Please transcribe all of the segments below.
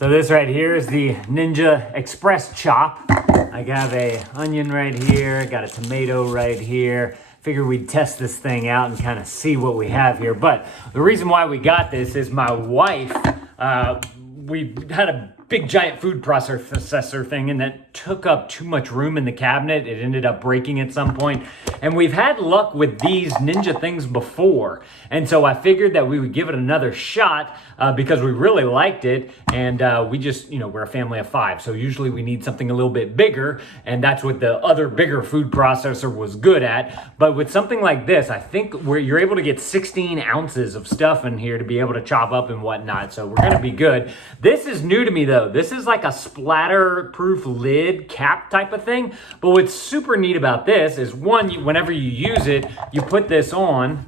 So this right here is the Ninja Express Chop. I got a onion right here, got a tomato right here. Figured we'd test this thing out and kind of see what we have here. But the reason why we got this is my wife, we had a big giant food processor thing and that took up too much room in the cabinet. It ended up breaking at some point. And we've had luck with these Ninja things before. And so I figured that we would give it another shot because we really liked it. And we just, we're a family of 5. So usually we need something a little bit bigger. And that's what the other bigger food processor was good at. But with something like this, I think you're able to get 16 ounces of stuff in here to be able to chop up and whatnot. So we're going to be good. This is new to me though. This is like a splatter-proof lid cap type of thing. But what's super neat about this is whenever you use it, you put this on,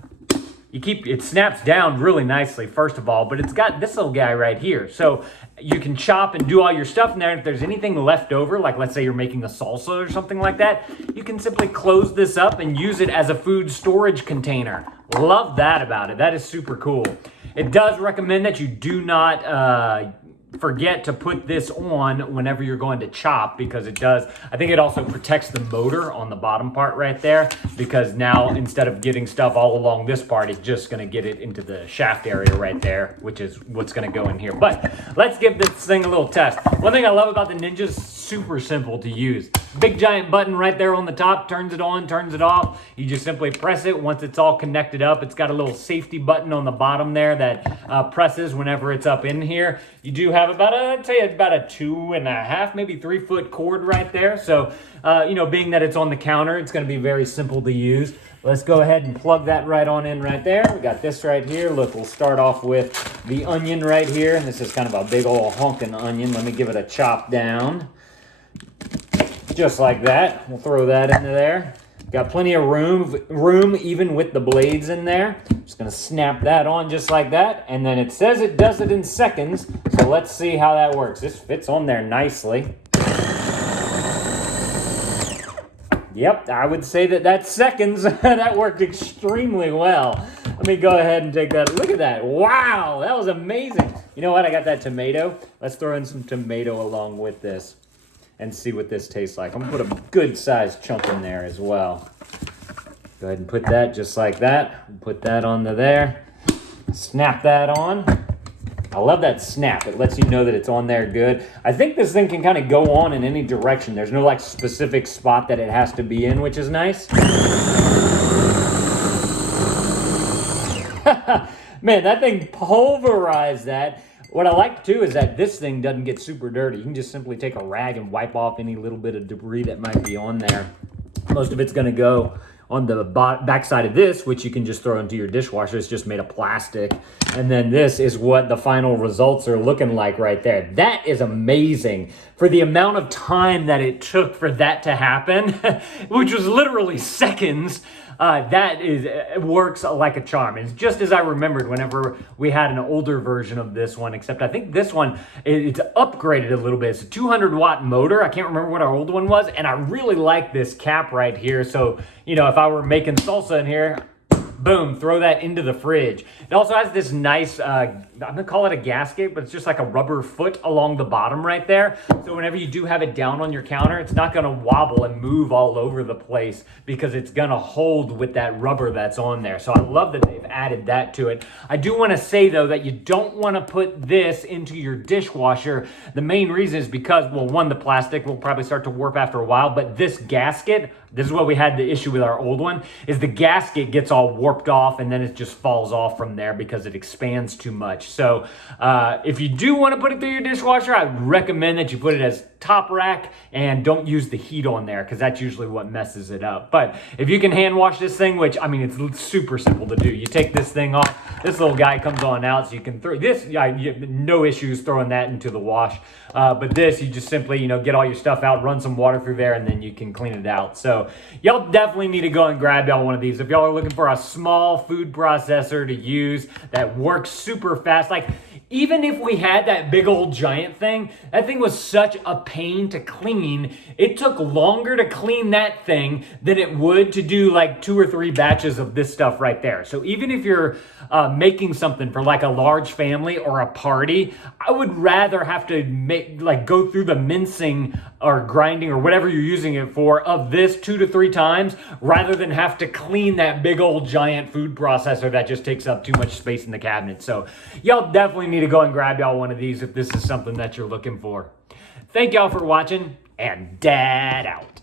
it snaps down really nicely, first of all, but it's got this little guy right here. So you can chop and do all your stuff in there. If there's anything left over, like let's say you're making a salsa or something like that, you can simply close this up and use it as a food storage container. Love that about it. That is super cool. It does recommend that you do not forget to put this on whenever you're going to chop, because it does, I think it also protects the motor on the bottom part right there, because now instead of getting stuff all along this part, it's just going to get it into the shaft area right there, which is what's going to go in here. But let's give this thing a little test. One thing I love about the Ninja is super simple to use. Big giant button right there on the top, turns it on, turns it off. You just simply press it. Once it's all connected up, it's got a little safety button on the bottom there that presses whenever it's up in here. You do have about a 2.5, maybe 3 foot cord right there. So, being that it's on the counter, it's going to be very simple to use. Let's go ahead and plug that right on in right there. We got this right here. Look, we'll start off with the onion right here. And this is kind of a big old honking onion. Let me give it a chop down. Just like that. We'll throw that into there. Got plenty of room even with the blades in there. Just gonna snap that on just like that. And then it says it does it in seconds. So let's see how that works. This fits on there nicely. Yep, I would say that's seconds. That worked extremely well. Let me go ahead and take that. Look at that. Wow, that was amazing. You know what? I got that tomato. Let's throw in some tomato along with this and see what this tastes like. I'm gonna put a good sized chunk in there as well. Go ahead and put that just like that. Put that onto there. Snap that on. I love that snap. It lets you know that it's on there good. I think this thing can kind of go on in any direction. There's no like specific spot that it has to be in, which is nice. Man, that thing pulverized that. What I like too is that this thing doesn't get super dirty. You can just simply take a rag and wipe off any little bit of debris that might be on there. Most of it's gonna go on the back side of this, which you can just throw into your dishwasher. It's just made of plastic. And then this is what the final results are looking like right there. That is amazing. For the amount of time that it took for that to happen, which was literally seconds, it works like a charm. It's just as I remembered whenever we had an older version of this one, except I think this one, it's upgraded a little bit. It's a 200-watt motor. I can't remember what our old one was, and I really like this cap right here. So, if I were making salsa in here, boom, throw that into the fridge. It also has this nice, I'm gonna call it a gasket, but it's just like a rubber foot along the bottom right there. So whenever you do have it down on your counter, it's not gonna wobble and move all over the place because it's gonna hold with that rubber that's on there. So I love that they've added that to it. I do wanna say though that you don't wanna put this into your dishwasher. The main reason is because, well, one, the plastic will probably start to warp after a while, but this gasket, this is what we had the issue with our old one, is the gasket gets all warped off and then it just falls off from there because it expands too much. So if you do want to put it through your dishwasher, I would recommend that you put it as top rack and don't use the heat on there because that's usually what messes it up. But if you can hand wash this thing, which I mean, it's super simple to do. You take this thing off, this little guy comes on out, so you can throw this, you have no issues throwing that into the wash. But this, you just simply, get all your stuff out, run some water through there, and then you can clean it out. So y'all definitely need to go and grab y'all one of these. If y'all are looking for a small food processor to use that works super fast, like Even if we had that big old giant thing, that thing was such a pain to clean. It took longer to clean that thing than it would to do like 2 or 3 batches of this stuff right there. So even if you're making something for like a large family or a party, I would rather have to go through the mincing or grinding or whatever you're using it for of this 2 to 3 times rather than have to clean that big old giant food processor that just takes up too much space in the cabinet. So y'all definitely need to go and grab y'all one of these if this is something that you're looking for. Thank y'all for watching, and Dad out.